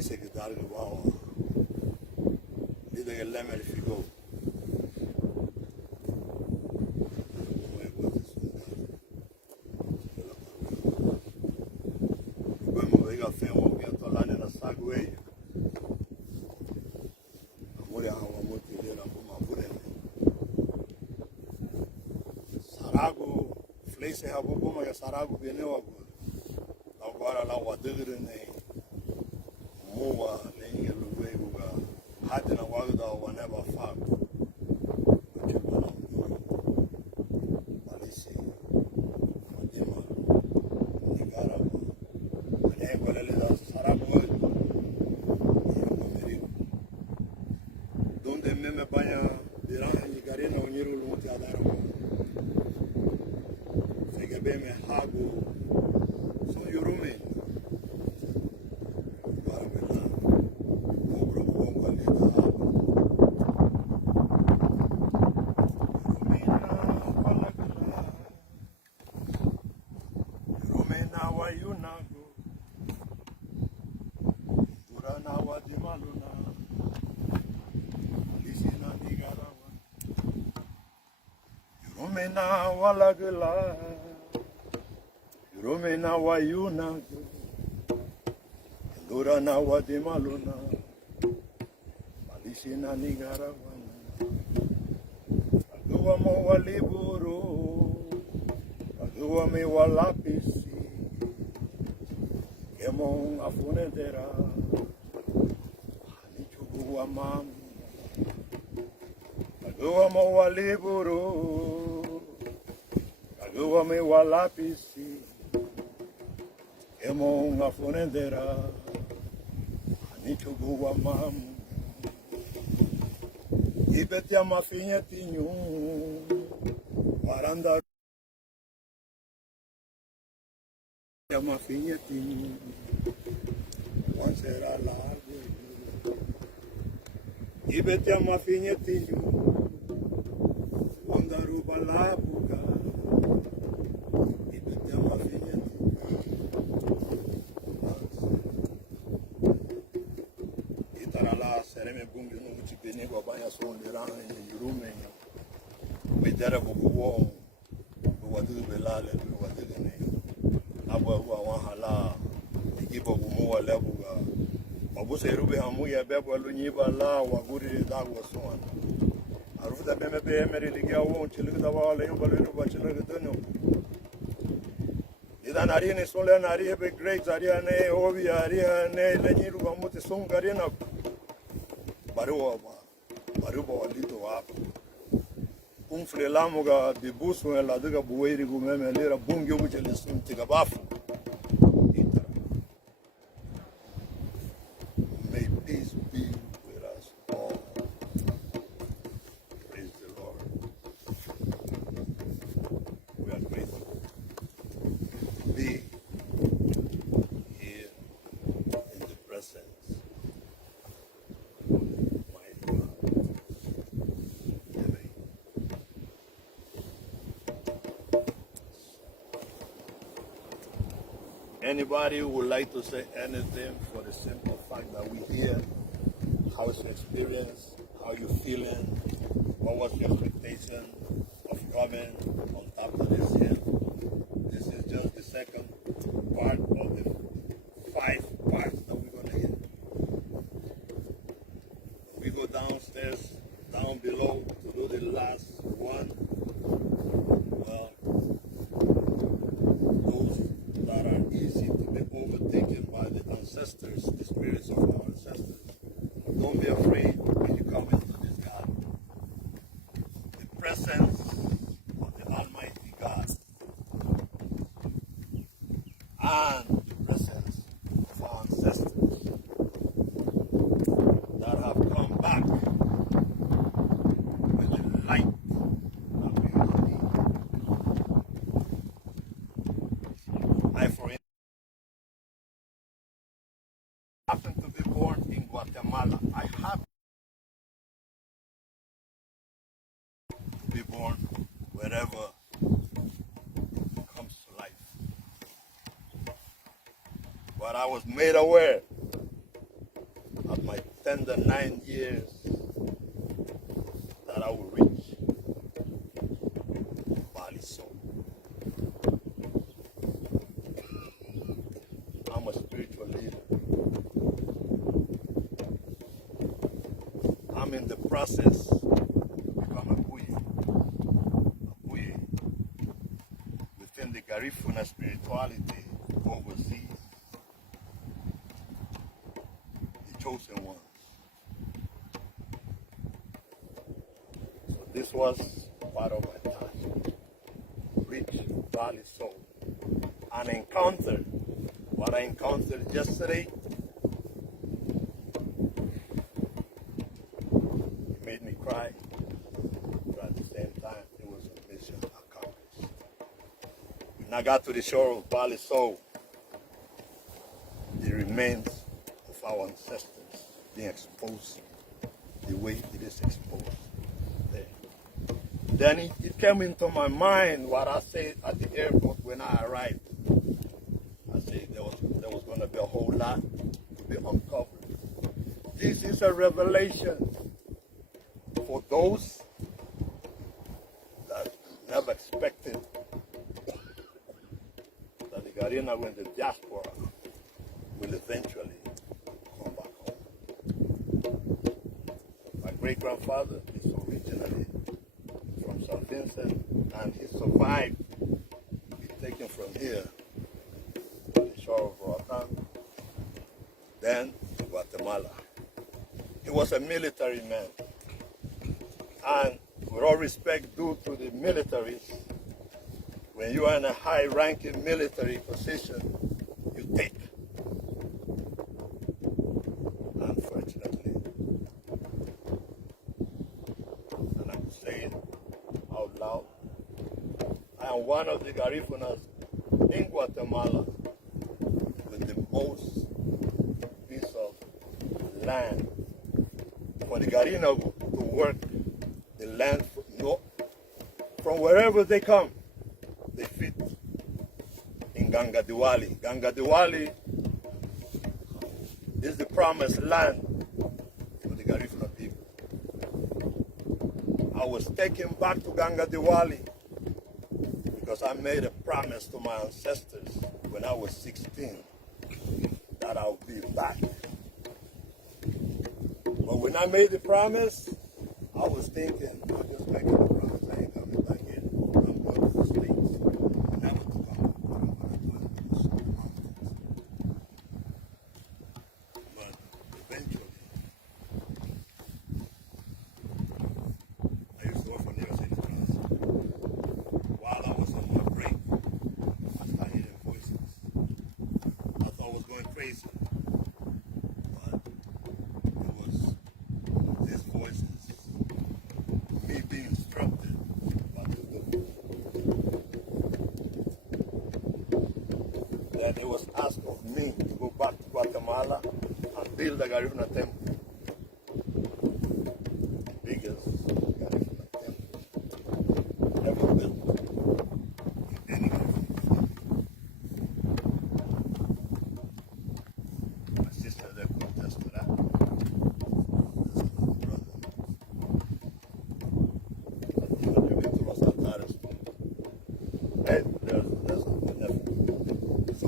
dice que está algo bajo. Dice que el lema ficou. Depois me veio a fé, eu tô lá na saco aí. Amor é a morte dele, amor é. Sarago, fleece é a boca, mas sarago veneu agora. Agora lá o adegre nem moa nem ele veio a hade na wagda o never far. Balliceaux, Madema, Nicaragua, nem qual ele dá sarago donde me banha dirá e garena o niro luti adaro. Sege bem me hago so yurume. Romena walagla, Romena wayuna, Durana wadimaluna, Balliceaux Nicaragua, Agua mo waliburu, Agua me walapisi, Kemon afunedera, Anichugu amam, Agua mo waliburu. Agua me walapisi, emo una fonendera, anichugu amamu, ibeti amafinyetinyu, waranda amafinyetinyu, wansera largo, ibeti amafinyetinyu, wandaruba labuga. Sereme bungi no mutipeni kwa banya so ndira ni yurume we dara bugo wadu belale wadu ne abo wa hala ikibo gumo wala buga obo serube hamu ya bebo lunyiba la wa guri da go son arufu da beme be emeri ligia wo chilu da wala yo balu ba chilu da no ida nari ne so le nari be great ari ne obi ari ne lenyiru ba muti son gari na baruba walito hapa umfrelamuga bibusu la diga buweri gumeme lera bungi ubujele suntiga bafu. May peace be with us all. Praise the Lord. We are grateful to be here in the presence. Anybody who would like to say anything for the simple fact that we hear, how's your experience, how you feeling, what was your expectation of coming on top of this hill? This is just the second part of the 5 parts that we're going to hear. We go downstairs, down below to do the last one. Well, those that are easy to be overtaken by the ancestors, the spirits of our ancestors. Don't be afraid when you come into this garden. The presence of the Almighty God and the presence of our ancestors that have come back with the light that we all need. I, for happen to be born in Guatemala. I happen to be born wherever comes to life. But I was made aware spend the 9 years that I will reach Balliceaux. I'm a spiritual leader. I'm in the process to become a Puye within the Garifuna spirituality overseas, the chosen ones. So this was part of my task. Reach Balliceaux. An encounter. What I encountered yesterday, it made me cry, but at the same time, it was a mission accomplished. When I got to the shore of Balliceaux, the remains of our ancestors being exposed the way it is exposed there. Then it came into my mind what I said at the airport when I arrived. I said there was going to be a whole lot to be uncovered. This is a revelation for those that never expected that the Garina in the diaspora will eventually come back home. My great-grandfather is originally from St. Vincent, and he survived being taken from here to the shore of Roatan, then to Guatemala. He was a military man, and with all respect due to the militaries, when you are in a high-ranking military position, you take. Unfortunately, and I'm saying out loud, I am one of the Garifunas in Guatemala with the most piece of land for the Garina to work the land from wherever they come. They fit in Ganga Diwali. Ganga Diwali is the promised land for the Garifuna people. I was taken back to Ganga Diwali because I made a promise to my ancestors when I was 16 that I'll be back. But when I made the promise, I was thinking, I'm just making a promise, I ain't coming back here. I'm going to the States. Never to come back, but I'm going to do it because of the mountains. But eventually, I used to work for New York City Transit. While I was on my break, I started hearing voices. I thought I was going crazy. But it was these voices, me being instructed what to do. Then it was asked of me to go back to Guatemala and build a Garifuna temple. The biggest Garifuna temple ever built in any Garifuna country. My sister there could attest to that. There's another brother. Hey, there's a nephew. So,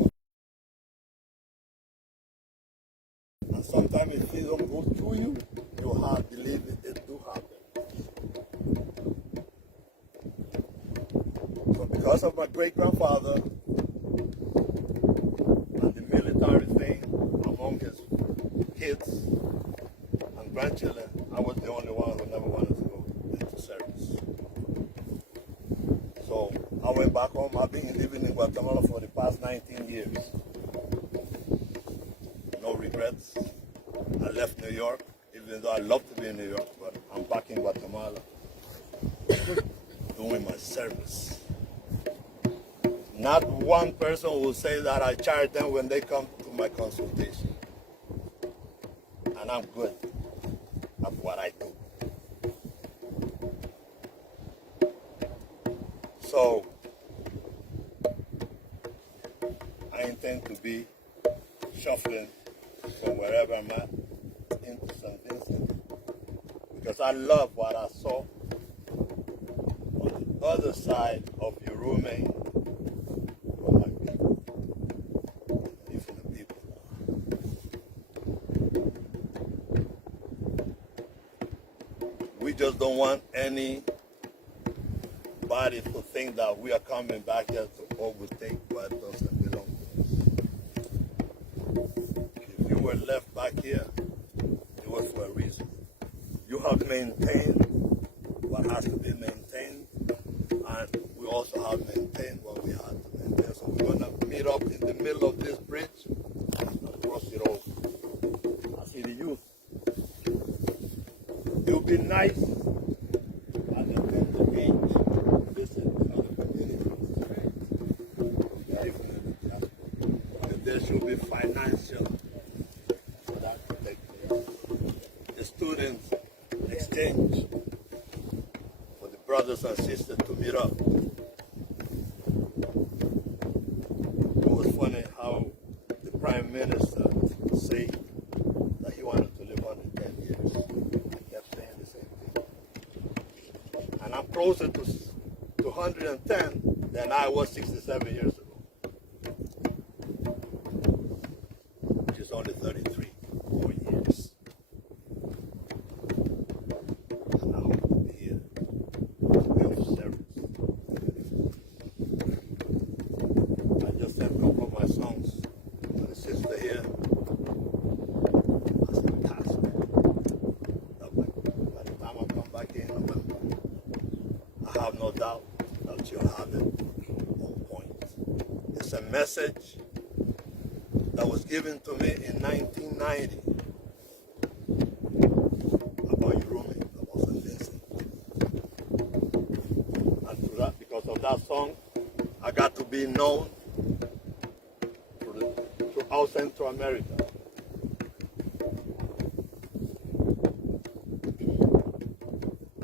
and sometimes if things don't go through you, you hard believe it do happen. So because of my great-grandfather and the military thing among his kids and grandchildren, I was the only one who never wanted to go into service. So I went back home. I've been living in Guatemala for the past 19 years. No regrets. I left New York, even though I love to be in New York, but I'm back in Guatemala doing my service. Not one person will say that I charge them when they come to my consultation. And I'm good at what I do. So, I intend to be shuffling from wherever I'm at into St. Vincent because I love what I saw on the other side of Urume where my people, different people are. We just don't want anybody to think that we are coming back here to overtake what doesn't belong to us. If you were left back here, it was for a reason. You have maintained what has to be maintained, and we also have maintained what we had to maintain. So we're going to meet up in the middle of this bridge and cross it over. I see the youth. It would be nice at the tender age to visit other communities. Definitely. But there should be financial for that to take place. The students exchange for the brothers and sisters to meet up. It was funny how the Prime Minister said that he wanted to live 110 years. I kept saying the same thing. And I'm closer to 110 than I was 67 years ago, which is only 33 more years. And I hope to be here to be of service. I just sent a couple of my songs to the sister here as a task. That by the time I come back in November, I have no doubt that you'll have it on point. It's a message that was given to me in 1990 about Urume, about St. Vincent. And through that, because of that song, I got to be known throughout Central America.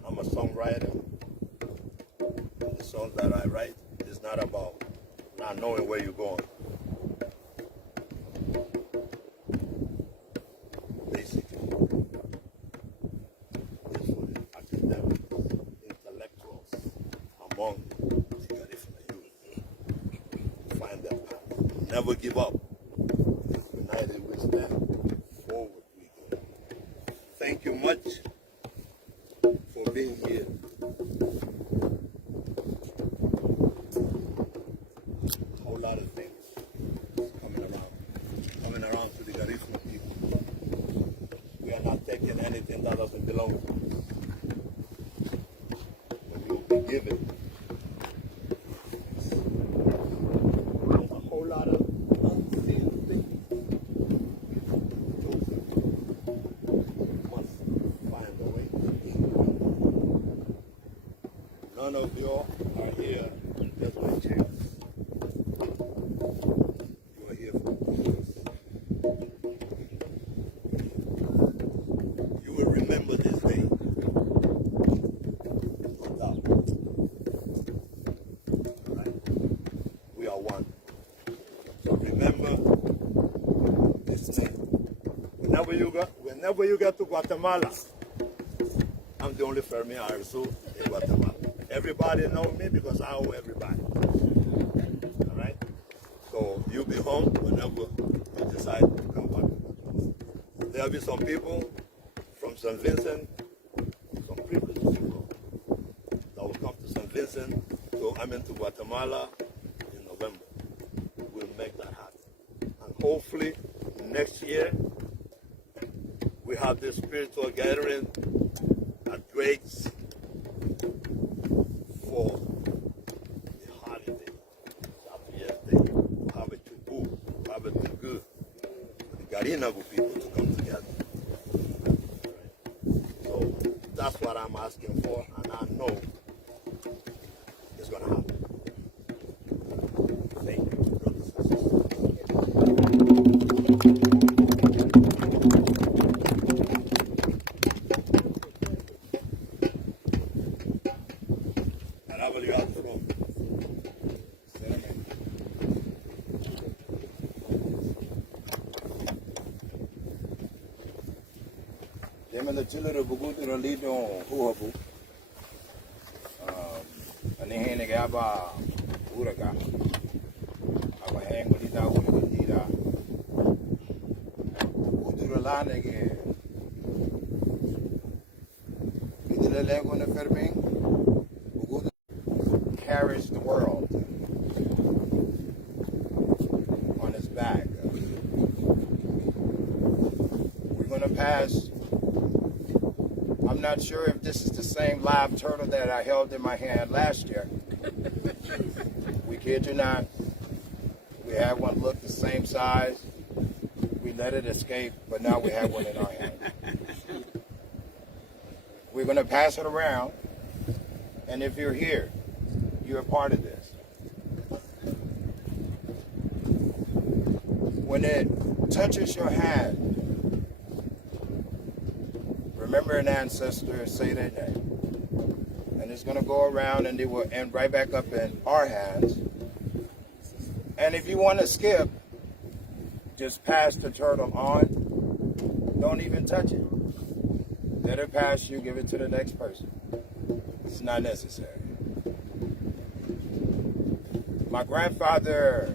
I'm a songwriter. And the songs that I write is not about not knowing where you're going. Basically, it's for the academics, intellectuals among the Garifuna youth to find their path. Never give up. United we stand, forward we go. Thank you much for being here. A whole lot of things coming around to the Garifuna people. We are not taking anything that doesn't belong to us. When you will be given, there's a whole lot of unseen things. Those must find a way. None of you are here just by chance. You are here for a purpose. You will remember this day. No doubt. All right? We are one. So remember this name. Whenever you get to Guatemala, I'm the only Fermi Arisu in Guatemala. Everybody knows me because I owe everybody. All right? So you'll be home whenever you decide to come back to Guatemala. There'll be some people from St. Vincent, some privileged people that will come to St. Vincent, to Guatemala in November. We'll make that happen. And hopefully next year we have this spiritual gathering at Drake's for the holiday, Saturday Day. We'll have it to good, we'll have it to good for the Garinagu people to come together. So that's what I'm asking for, and I know it's going to happen. Thank you, brothers and sisters. Demele chile bugudu lido huabu. Anehene gaba uraga. Aba hang with ida uraga. Bugudu lane ge. Idile lego na ferming. Bugudu carries the world on his back. We're gonna pass. I'm not sure if this is the same live turtle that I held in my hand last year. We kid you not. We had one look the same size. We let it escape, but now we have one in our hand. We're going to pass it around, and if you're here, you're a part of this. When it touches your hand, remember an ancestor, say their name. And it's going to go around and it will end right back up in our hands. And if you want to skip, just pass the turtle on. Don't even touch it. Let it pass you, give it to the next person. It's not necessary. My grandfather,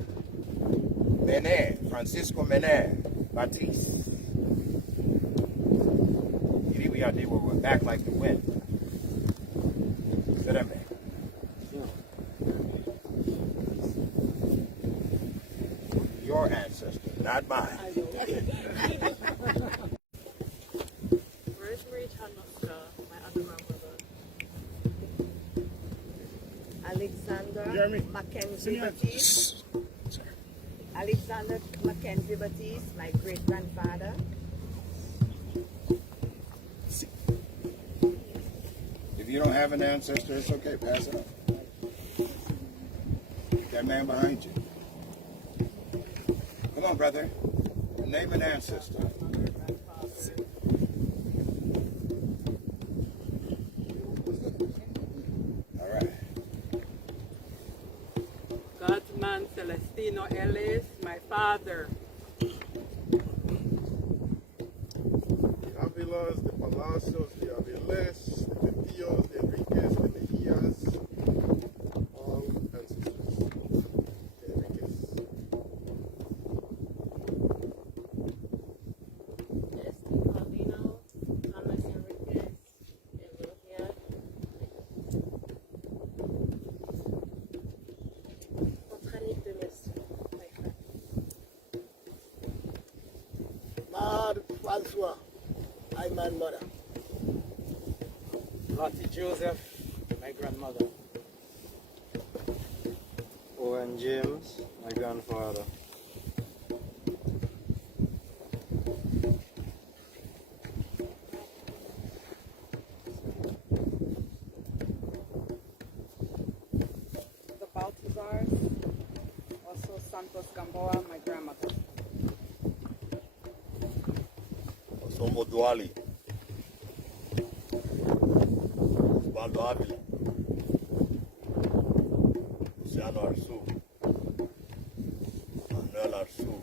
Francisco Baptiste. We out there where we're back like the wind. Say that, man. Your ancestor, not mine. Rosemary Chanoska, my other grandmother. Alexander Mackenzie Baptiste. Alexander Mackenzie Baptiste, my great grandfather. If you don't have an ancestor, it's okay. Pass it on. That man behind you. Come on, brother. Name an ancestor. All right. Godman Celestino Ellis, my father. Avilas, de Palacios, de Aviles, de Tíos, de Enriquez, de Mejías, all ancestors. De Enriquez. Paulino, Thomas Enriquez, Elogia. Contranique de Messi, my friend. Mar Francois, I'm my mother. Lottie Joseph, my grandmother. Owen James, my grandfather. The Baltazars, also Santos Gamboa, my grandmother. Somos Duali. Osvaldo Ávila. Luciano Arzu. Manuel Arzu.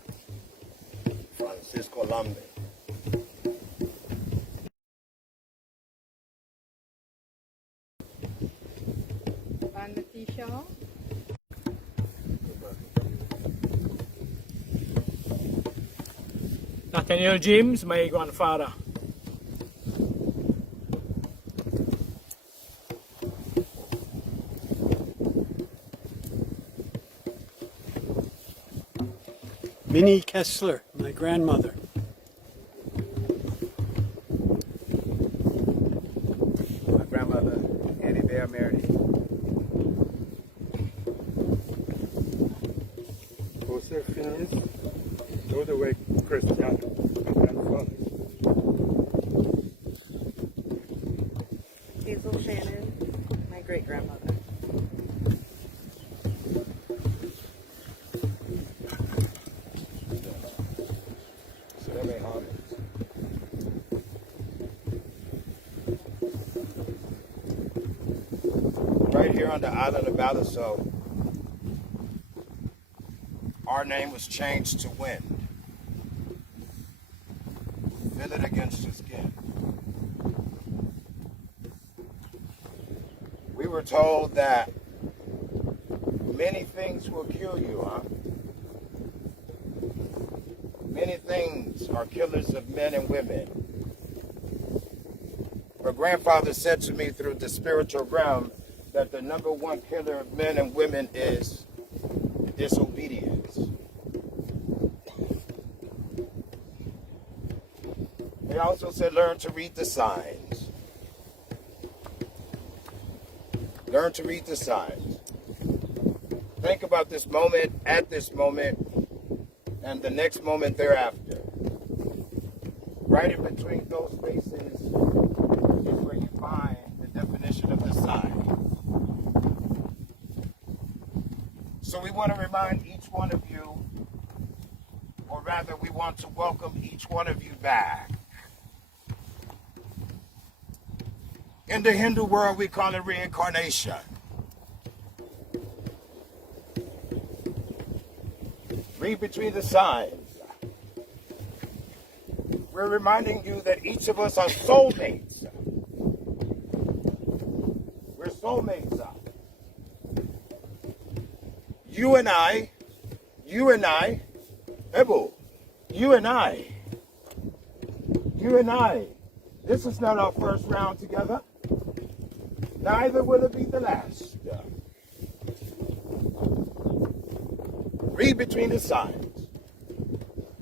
Francisco Lambe. And Letitia. Nathaniel James, my grandfather. Minnie Kessler, my grandmother. My grandmother, Annie Bear Mary. Joseph Phineas, Lodewijk Christian, grandfather. Hazel Shannon, my great grandmother. So that ain't hard. Right here on the island of Balliceaux, our name was changed to Wind. Feel it against your skin. were told that many things will kill you, huh? Many things are killers of men and women. My grandfather said to me through the spiritual realm that the number one killer of men and women is disobedience. He also said, learn to read the signs. Learn to read the signs. Think about this moment, at this moment, and the next moment thereafter. Right in between those spaces is where you find the definition of the sign. So we want to remind each one of you, or rather we want to welcome each one of you back. In the Hindu world, we call it reincarnation. Read between the signs. We're reminding you that each of us are soulmates. We're soulmates. You and I, Ebu, you and I. This is not our first round together. Neither will it be the last. Read between the signs.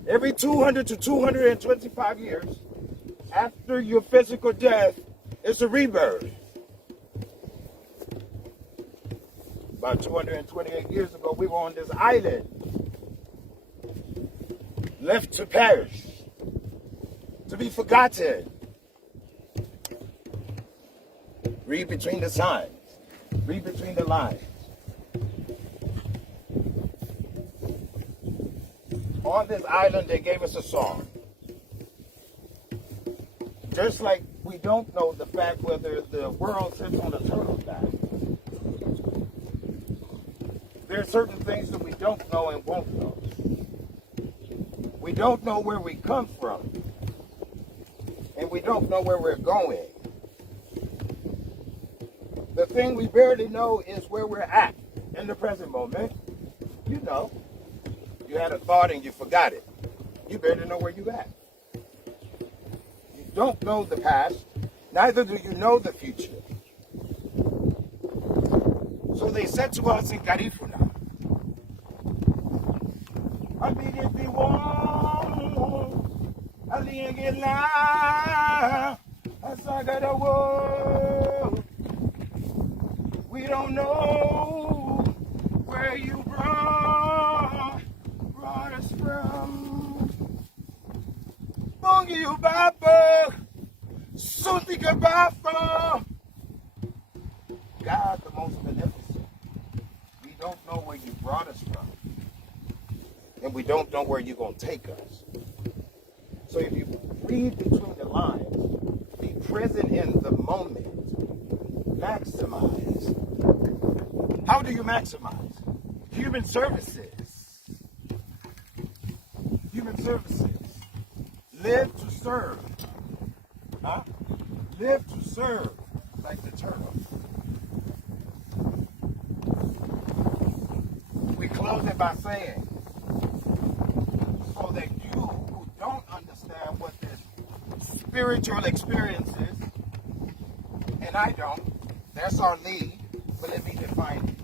Every 200 to 225 years after your physical death is a rebirth. About 228 years ago, we were on this island, left to perish, to be forgotten. Read between the signs. Read between the lines. On this island, they gave us a song. Just like we don't know the fact whether the world sits on a turtle's back. There are certain things that we don't know and won't know. We don't know where we come from. And we don't know where we're going. The thing we barely know is where we're at in the present moment. You know. You had a thought and you forgot it. You barely know where you're at. You don't know the past, neither do you know the future. So they said to us in Garifuna, we don't know where you brought us from. Bongi Ubaba, Suntika Bafo. God the most beneficent. We don't know where you brought us from. And we don't know where you're going to take us. So if you read between the lines, be present in the moment, maximize. How do you maximize? Human services. Human services. Live to serve. Huh? Live to serve like the turtle. We close it by saying, so that you who don't understand what this spiritual experience is, and I don't, that's our lead, but let me define it.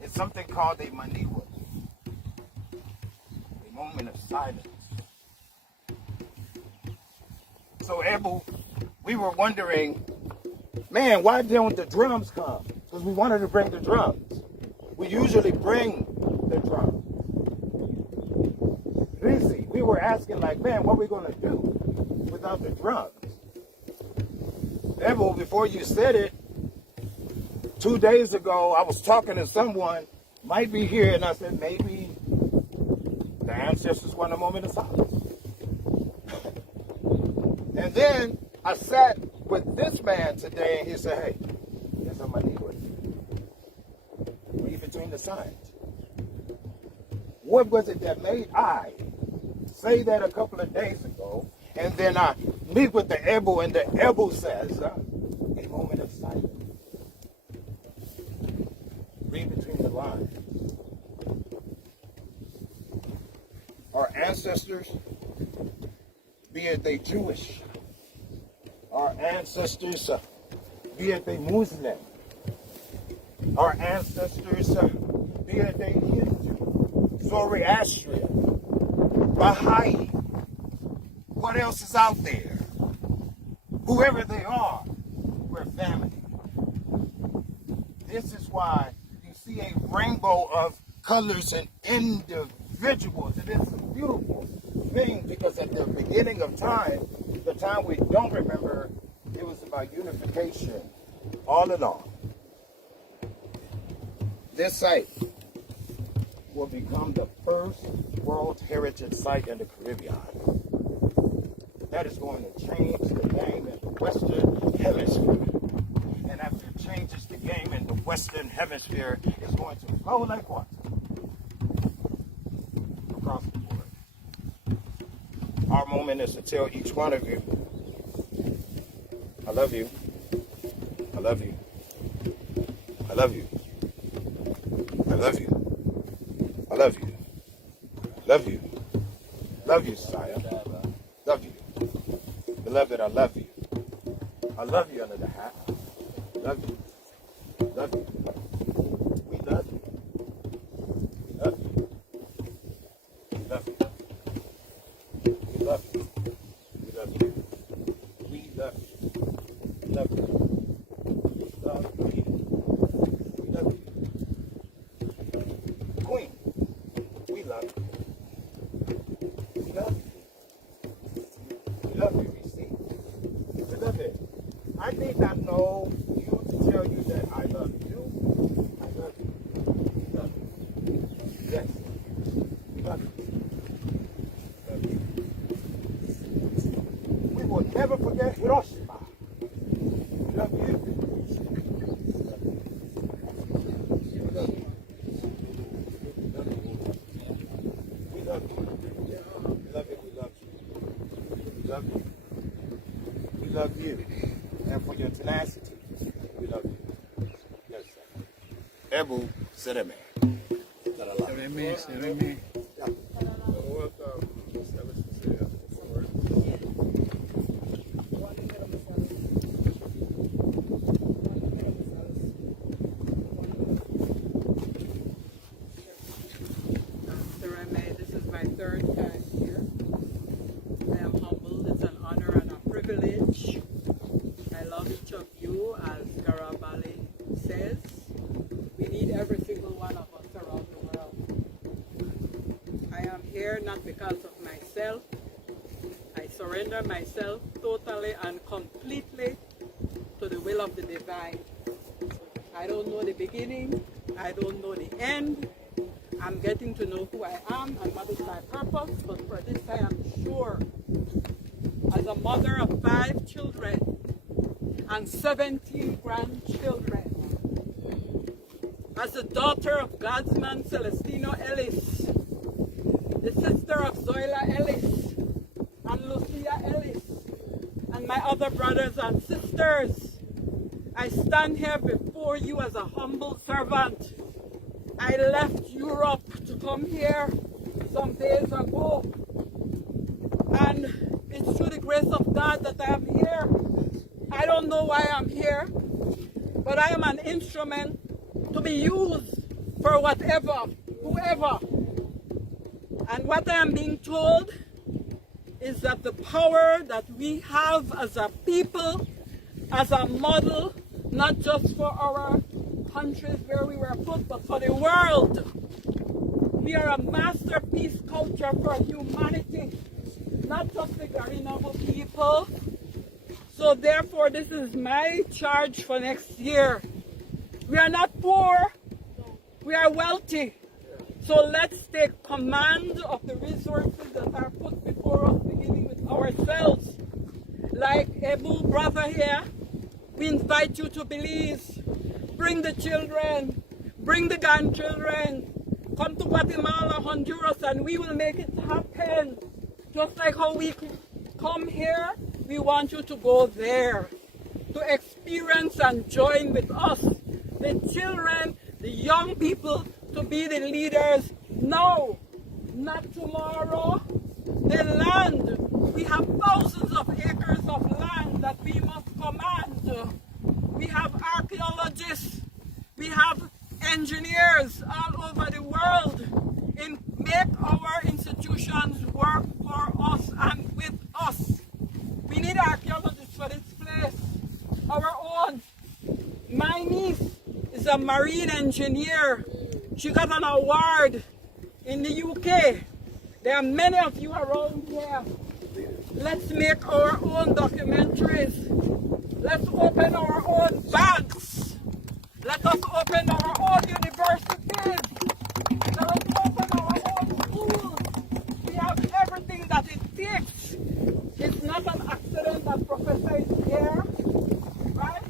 It's something called a maniwa, a moment of silence. So Ebu, we were wondering, man, why don't the drums come? Because we wanted to bring the drums. We usually bring the drums. We were asking like, man, what are we going to do without the drums? Ebu, before you said it, 2 days ago, I was talking to someone, might be here, and I said, maybe the ancestors want a moment of silence. And then I sat with this man today, and he said, hey, there's a money with you. Read between the signs. What was it that made I say that a couple of days ago, and then I meet with the Ebu, and the Ebu says, a moment of silence. Read between the lines. Our ancestors, be it they Jewish, our ancestors, be it they Muslim, our ancestors, be it they Hindu, Zoroastrian, Baha'i, what else is out there? Whoever they are, we're family. This is why you see a rainbow of colors and individuals. It is a beautiful thing because at the beginning of time, the time we don't remember, it was about unification all along. This site will become the first World Heritage Site in the Caribbean. That is going to change the game in the Western Hemisphere. And after it changes the game in the Western Hemisphere, it's going to flow like water across the board. Our moment is to tell each one of you, I love you. I love you. I love you. I love you. I love you. Love you. Love you, Sire. Love you. Beloved, I love you. I love you under the hat. Love you. Love you. We love you. We love you. We love you. We love you. We love you. We love you. We love you. Love you. We love you. Queen, we love you. We love you. We love you, receive. Beloved, I need not know you to tell you that I love you. I love you. We love you. Yes. We love you. Love you. We will never forget Hiroshima. We love you. We love you. Beloved, we love you. We love you. We love you. And for your tenacity, we love you. Yes, sir. Ebu Sereme. Sereme, sereme. Welcome, Ms. Ellis, to say a word. This is my third time here. I am humbled. It's an honor and a privilege. I love each of you, as Garabali says. We need every single one of us around the world. I am here not because of myself. I surrender myself totally and completely to the will of the divine. I don't know the beginning. I don't know the end. I'm getting to know who I am and what is my purpose, but for this I am sure, as a mother of 5 children and 17 grandchildren, as the daughter of God's man Celestino Ellis, the sister of Zoila Ellis and Lucia Ellis, and my other brothers and sisters, I stand here before you as a humble servant. I left Europe to come here some days ago, and it's through the grace of God that I am here. I don't know why I'm here, but I am an instrument to be used for whatever, whoever. And what I am being told is that the power that we have as a people, as a model, not just for our countries where we were put, but for the world. We are a masterpiece culture for humanity, not just the Garinabu people. So therefore, this is my charge for next year. We are not poor, we are wealthy. So let's take command of the resources that are put before us, beginning with ourselves. Like Ebu brother here, we invite you to Belize. Bring the children, bring the grandchildren, come to Guatemala, Honduras, and we will make it happen. Just like how we come here, we want you to go there, to experience and join with us, the children, the young people to be the leaders now, not tomorrow. The land, we have thousands of acres of land that we must command. We have archaeologists, we have engineers all over the world in make our institutions work for us and with us. We need archaeologists for this place, our own. My niece is a marine engineer. She got an award in the UK. There are many of you around here. Let's make our own documentaries. Let's open our own banks. Let us open our own universities. Let us open our own schools. We have everything that it takes. It's not an accident that Professor is here, right?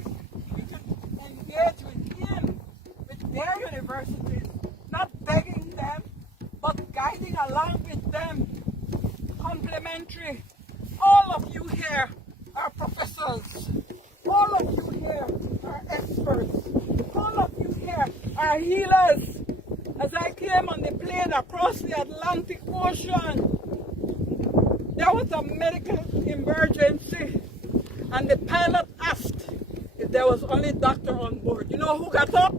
We can engage with him, with their universities, not begging them, but guiding along with them, complementary. All of you here are professors. All of you here are experts. All of you here are healers. As I came on the plane across the Atlantic Ocean, there was a medical emergency, and the pilot asked if there was only a doctor on board. You know who got up?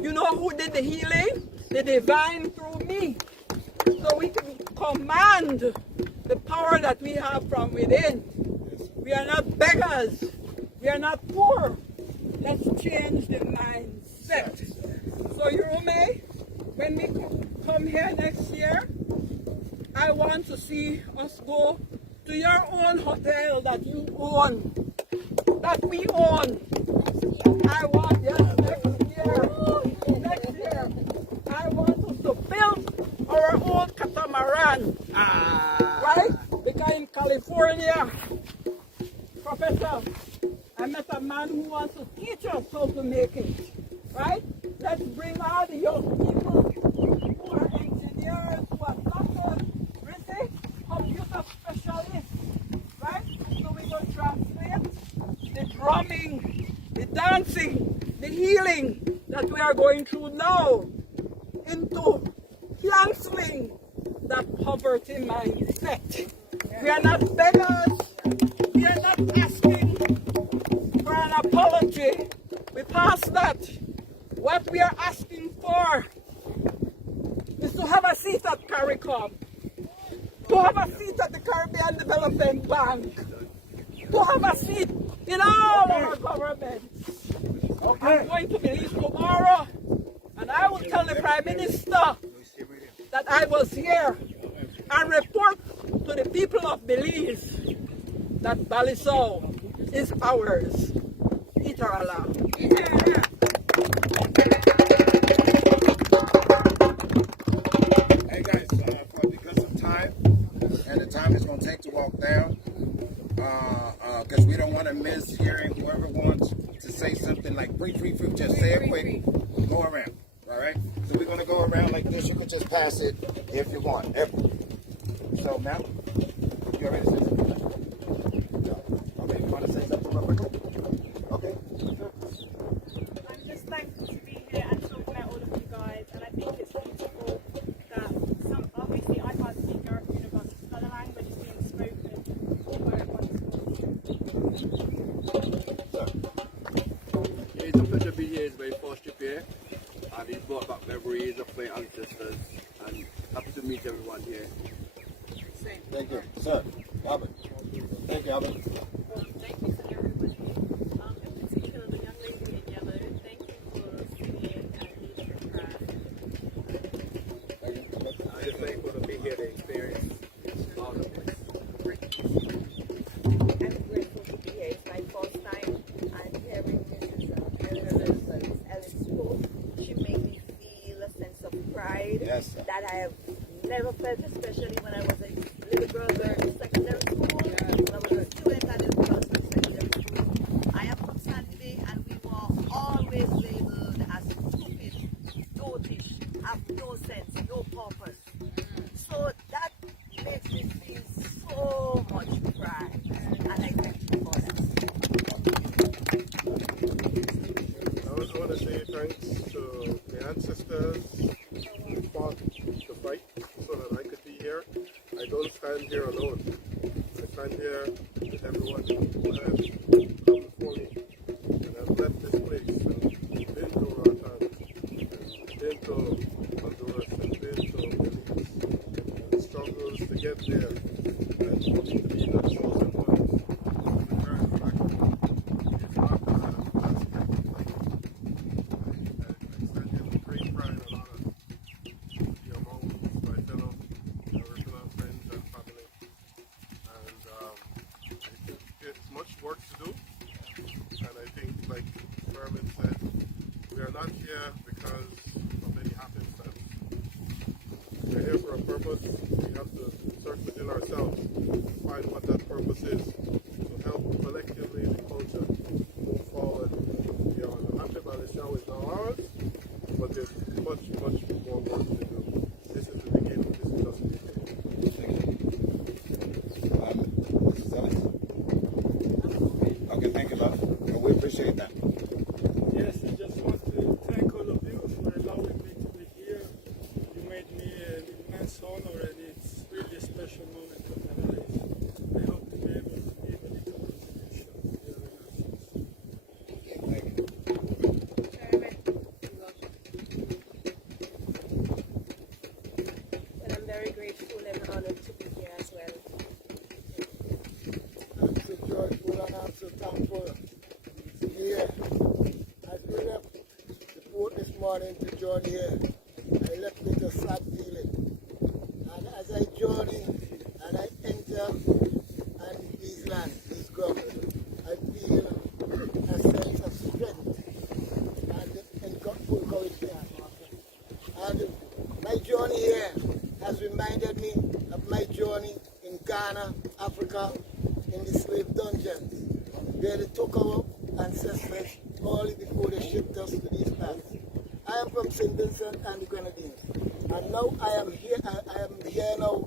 You know who did the healing? The divine through me. So we can command the power that we have from within. We are not beggars. We are not poor. Let's change the mindset. So Yurume, when we come here next year, I want to see us go to your own hotel that you own, that we own. I want, yes, next year, I want us to build our own catamaran, right? Because in California, Professor, I met a man who wants to teach us how to make it, right? Let's bring all the young people who are engineers, who are doctors, really, computer specialists, right? So we will translate the drumming, the dancing, the healing that we are going through now into canceling that poverty mindset. We are not beggars. We are not asking for an apology. We passed that. What we are asking for is to have a seat at CARICOM, to have a seat at the Caribbean Development Bank, to have a seat in all our governments. I'm going to Belize tomorrow, and I will tell the Prime Minister that I was here and report to the people of Belize that Balliceaux is ours. Itarala. Hey guys, because of time, and the time it's going to take to walk down, because we don't want to miss hearing whoever wants to say something like brief, just say it quick, go around, all right? So we're going to go around like this. You can just pass it if you want. So, ma'am, you already said something? Okay, you want to say something real quickly? Okay, sure. I'm just thankful to be here and talk about all of you guys, and I think it's beautiful that obviously I can't speak European about other language is being spoken all where it It's a pleasure to be here. It's my first trip here, and it's brought back memories of my ancestors, and happy to meet everyone here. Thank you. Sir, Albert. Thank you, Albert. Thank you to everybody. In particular, the young lady in yellow, thank you for singing and leading the prayer. I'm just thankful to be here to experience all of this. I'm grateful to be here. It's my first time, and hearing Mrs. Balliceaux, she made me feel a sense of pride that I have never felt, especially when I was a little girl going to secondary school. When I was a student at the girls from secondary school. I am from Sandy Bay, and we were always labeled as stupid, dotish, have no sense, no purpose. So that makes me feel so much pride, and I thank you for that. I want to say thank don't stand here alone. I stand here with everyone who has come before me and has left this place and been to Roatan, and been to Honduras, and been to Belize, and struggles to get there, and to be that chosen ones. Return back is not an aspect of life. I stand here with great pride and honor to be among my fellow original friends and family. And I think it's much work to do. And I think, like Merman said, we are not here because of any happenstance. We're here for a purpose. We have to search within ourselves to find what that purpose is, to help collectively the culture move forward beyond. The Happy Balliceaux is now ours, but there's much, much more work to do. This is the beginning. This is just the beginning. Mrs. Ellis? Okay, thank you, love. We appreciate that. Yes, I just want to thank all of you for allowing me to be here. You made me an immense honor, and it's really a special moment of my life. I hope to be able to give a little contribution to the organizations. Thank you. And I'm very grateful and honored to be here as well. I'm so joyful and I'm so thankful to be here. As we left the port this morning to join here, I left with a sad feeling. And as I journey and I enter and these lands, these grounds, I feel a sense of strength and full encouragement. And my journey here has reminded me of my journey in Ghana, Africa, in the slave dungeons, where they took our ancestors only before they shipped us to these lands. I am from St. Vincent and the Grenadines, and now I am here now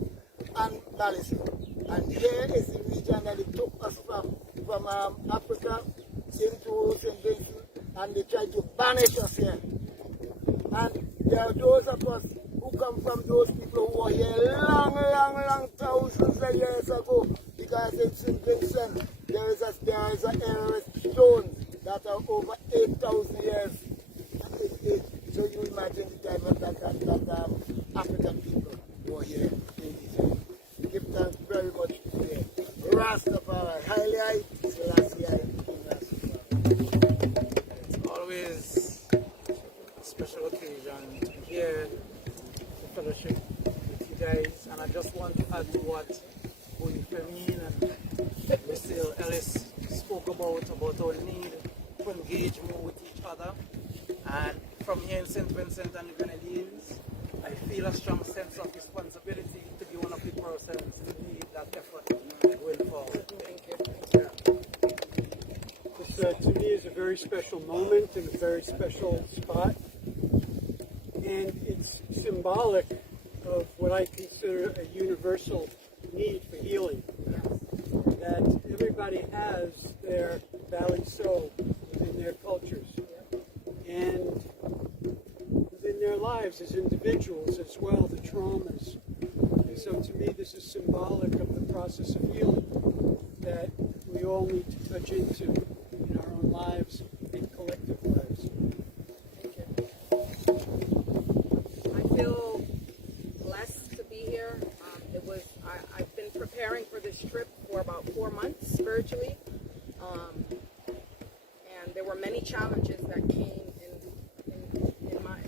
in Balliceaux. And here is the region that they took us from Africa into St. Vincent, and they tried to banish us here. And there are those of us who come from those people who were here long thousands of years ago, because in St. Vincent there is an area of stones that are over 8,000 years. So you imagine the time that African people were here in this area. Give thanks very much to you. Rastafari, highly high, Selassie high, Rastafari. It's always a special occasion to be here to fellowship with you guys, and I just want to add to what Boy Fermin and Mr. Ellis spoke about our need to engage more with each other. And from here in St. Vincent and the Grenadines, I feel a strong sense of responsibility to be one of the persons to lead that effort going forward. Thank you. This to me is a very special moment and a very special spot. And it's symbolic of what I consider a universal need for healing. That everybody has their Balliceaux within their cultures. And within their lives as individuals as well, the traumas. And so to me this is symbolic of the process of healing that we all need to touch into in our own lives and collective lives. Thank you. I feel blessed to be here. I've been preparing for this trip for about 4 months spiritually. And there were many challenges that came in my,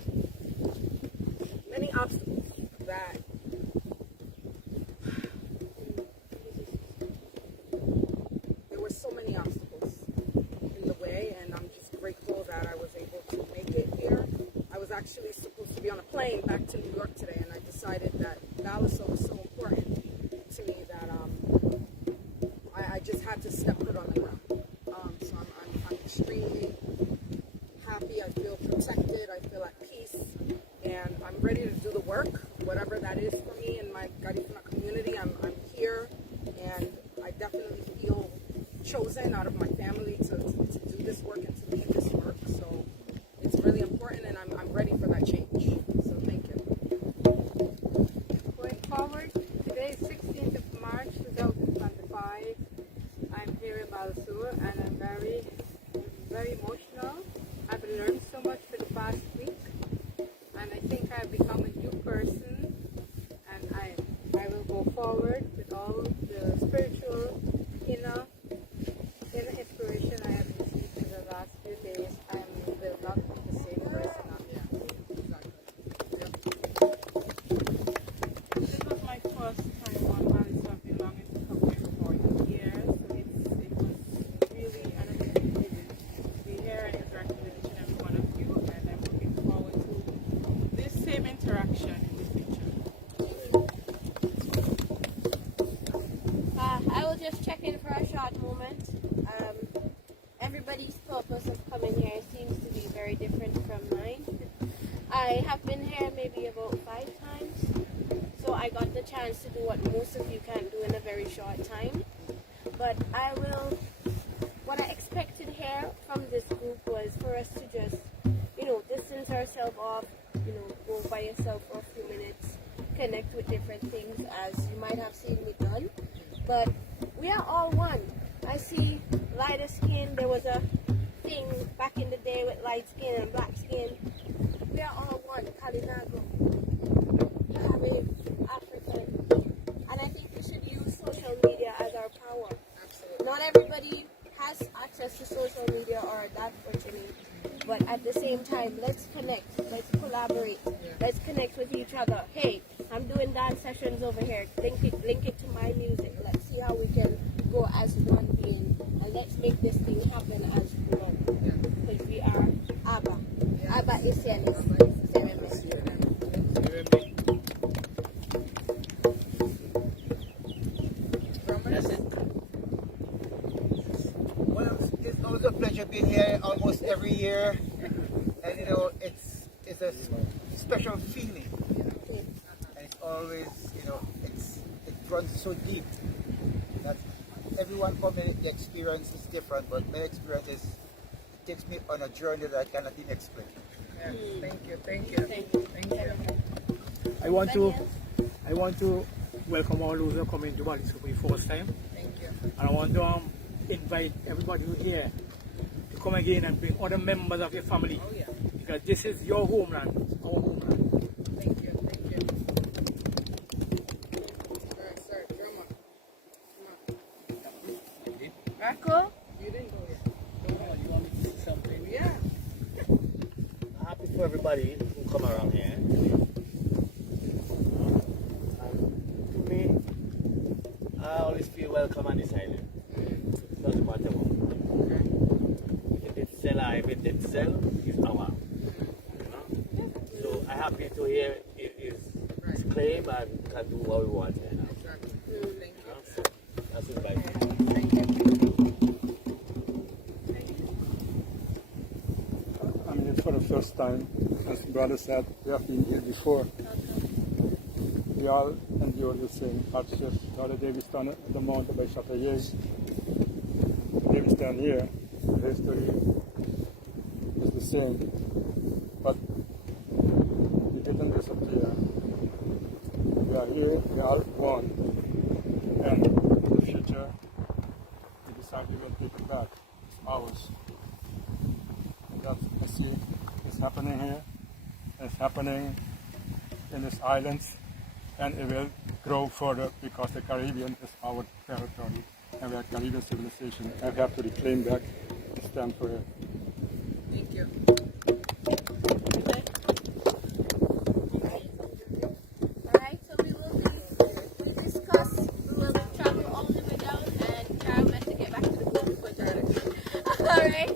many obstacles that there were so many obstacles in the way, and I'm just grateful that I was able to make it here. I was actually supposed to be on a plane back to New York today, and I decided that Balliceaux was so important to me that I just had to step foot on the ground. So I'm extremely happy. I feel protected. I feel at peace, and I'm ready to do the work, whatever that is for me in my Garifuna community. I'm here, and I definitely feel chosen out of my family to do this work and to lead this work. So it's really important, and I'm ready for that change. So thank you. Going forward, today is 16 all the spiritual inner inspiration I have received in the last few days, I will not be the same person after. This was my first time on Balliceaux. I've been longing to come here for years, so it was really an opportunity to be here and interact with each and every one of you, and I'm looking forward to this same interaction in the future. I will just check in for a short moment. Everybody's purpose of coming here seems to be very different from mine. I have been here maybe about 5 times, so I got the chance to do what most of you can't do in a very short time. But what I expected here from this group was for us to just, distance ourselves off, go by yourself for a few minutes, connect with different things as you might have seen me done. But we are all one. I see lighter skin. There was a thing back in the day with light skin and black skin. We are all one. Kalinago, Carib, African. And I think we should use social media as our power. Absolutely. Not everybody has access to social media or are that fortunate. But at the same time, let's connect. Let's collaborate. Let's connect with each other. Hey, I'm doing dance sessions over here. Link it to my music. Let's see how we can go as one being, and let's make this thing happen as one. Because we are Abba. Abba is Well, it's always a pleasure being here almost every year, and it's a special feeling, and it's always it runs so deep that everyone coming, the experience is different, but my experience is, it takes me on a journey that I cannot even explain. Yeah, thank you. I want to welcome all those who are coming to Balliceaux for the first time. Thank you. And I want to invite everybody who here to come again and bring other members of your family. Oh, yeah. Because this is your homeland, our homeland. Thank you. Alright, sir, drummer. Marco? You didn't go yet. You want me to say something? Yeah. I'm happy for everybody who come around here. To me, I always feel welcome on this island. It doesn't matter what. If it sell or if it didn't sell, it's our. So I'm happy to hear it is claim and can do what we want here now. Thank you. So that's it, bye. I'm here for the first time. As brother said, we have been here before. We all endure the same hardships. The other day we stand at the mountain by Châteauguay. Today we stand here. The history is the same. But we didn't disappear. We are here, we are one. And in the future, we decide we will take it back. It's ours. And that's, I see it's happening here. It's happening in these islands. And it will grow further because the Caribbean is our territory and we are Caribbean civilization and we have to reclaim back and stand for it. Thank you. Alright, so we will travel all the way down and try our best to get back to the boat before dark. Alright.